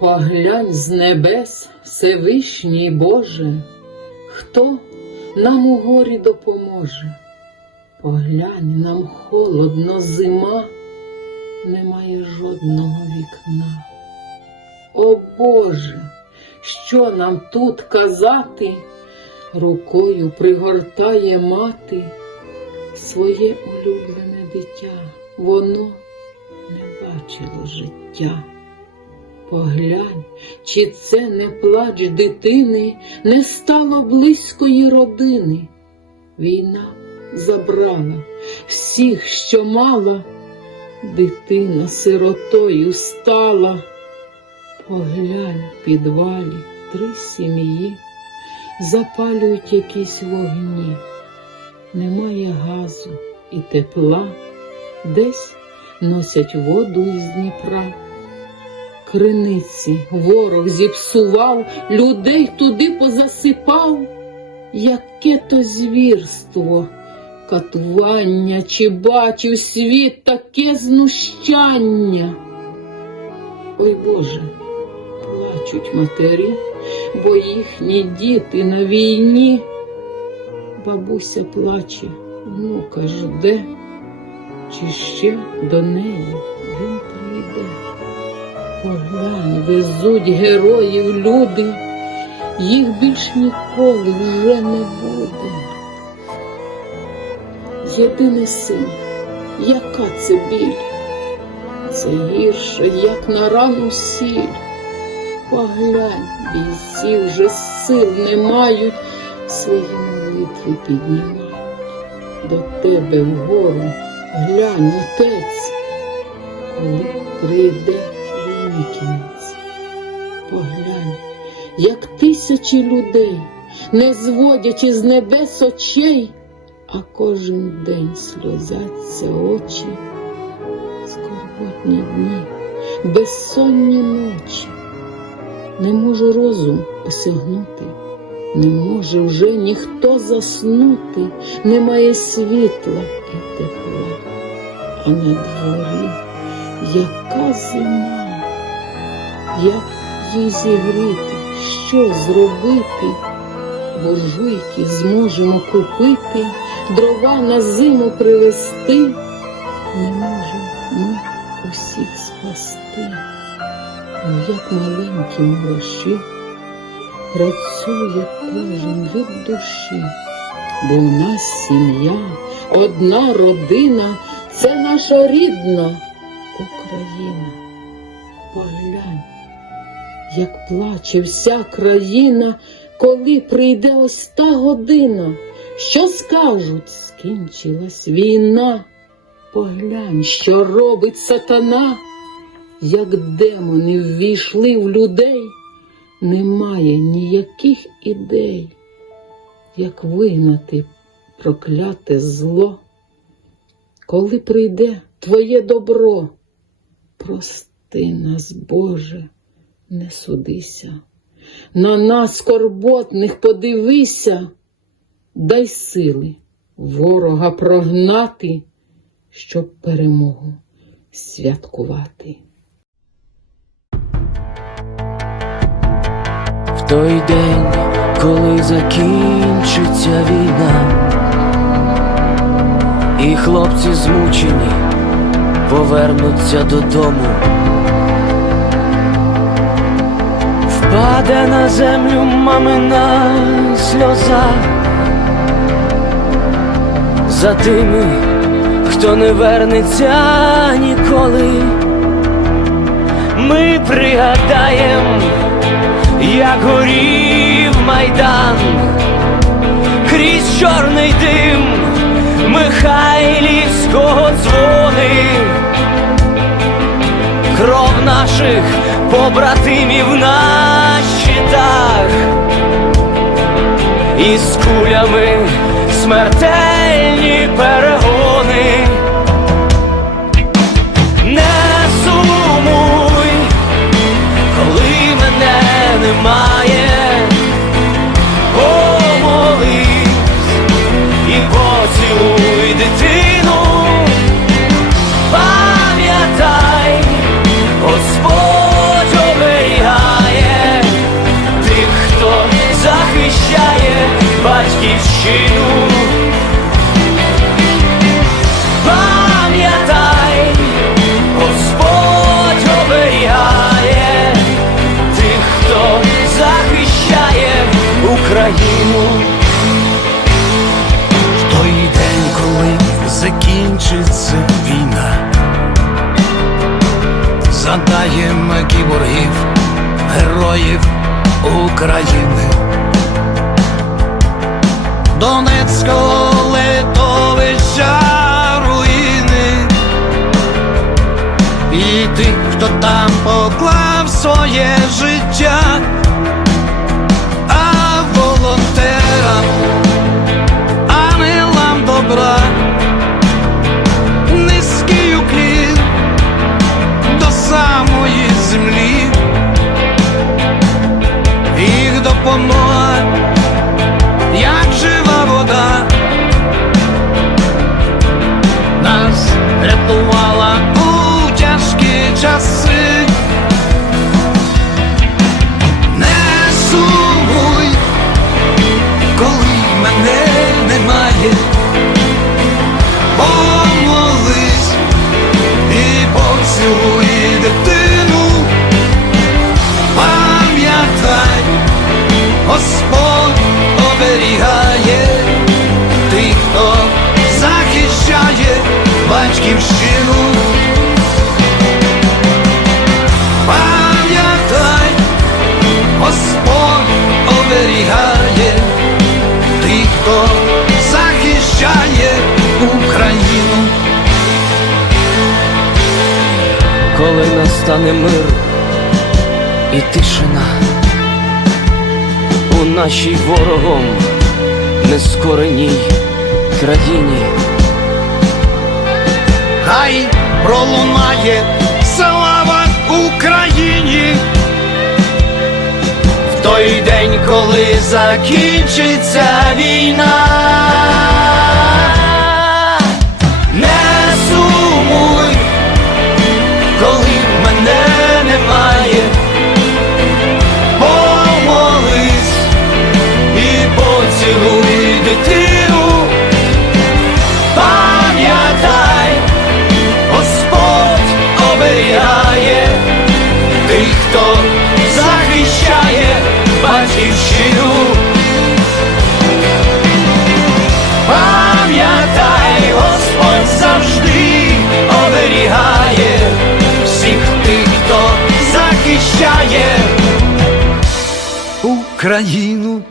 Поглянь з небес, Всевишній Боже, хто нам у горі допоможе? Поглянь, нам холодно зима, немає жодного вікна. О Боже, що нам тут казати? Рукою пригортає мати своє улюблене дитя, воно не бачило життя. Поглянь, чи це не плач дитини, не стало близької родини. Війна забрала всіх, що мала, дитина сиротою стала. Поглянь в підвалі три сім'ї, запалюють якісь вогні. Немає газу і тепла, десь носять воду із Дніпра. Криниці ворог зіпсував, людей туди позасипав. Яке то звірство, катування, чи бачив світ таке знущання? Ой Боже, плачуть матері, бо їхні діти на війні. Бабуся плаче, внука жде, чи ще до неї він прийде. Поглянь, везуть героїв люди, їх більш ніколи вже не буде. Єдиний син, яка це біль, це гірше, як на рану сіль. Поглянь, бійці вже сил не мають, свої молитви піднімають. До тебе вгору глянь, отець, коли прийде кінець. Поглянь, як тисячі людей, не зводячи з небес очей, а кожен день сльозяться очі, скорботні дні, безсонні ночі. Не можу розум осягнути, не може вже ніхто заснути, немає світла і тепла, а на дворі яка зима, як їй зігріти, що зробити? Буржуйки зможемо купити, дрова на зиму привезти. Не можемо ми усіх спасти, але як маленькі гроші працює кожен від душі, бо у нас сім'я, одна родина, це наша рідна Україна. Поглянь, як плаче вся країна, коли прийде оста година. Що скажуть, скінчилась війна. Поглянь, що робить сатана, як демони ввійшли в людей, немає ніяких ідей, як вигнати прокляте зло. Коли прийде твоє добро, прости нас, Боже, не судися. На нас, скорботних, подивися, дай сили ворога прогнати, щоб перемогу святкувати. В той день, коли закінчиться війна, і хлопці змучені повернуться додому. Впаде на землю мамина сльоза за тими, хто не вернеться ніколи. Ми пригадаєм, як горів майдан. Крізь чорний дим Михайлівського дзвони, кров наших побратимів на із кулями смертельні перегони. Не сумуй, коли мене немає, героїв України. Донецького литовища руїни і тих, хто там поклав своє життя, сумуй, коли мене немає, помолись і поцілуй дитину, пам'ятай, Господь оберігає тих, хто захищає батьківщину. Оберігає тих, хто захищає Україну. коли настане мир і тишина у нашій ворогом нескореній країні. Хай пролунає слава Україні. Той день, коли закінчиться війна. Хто захищає Україну.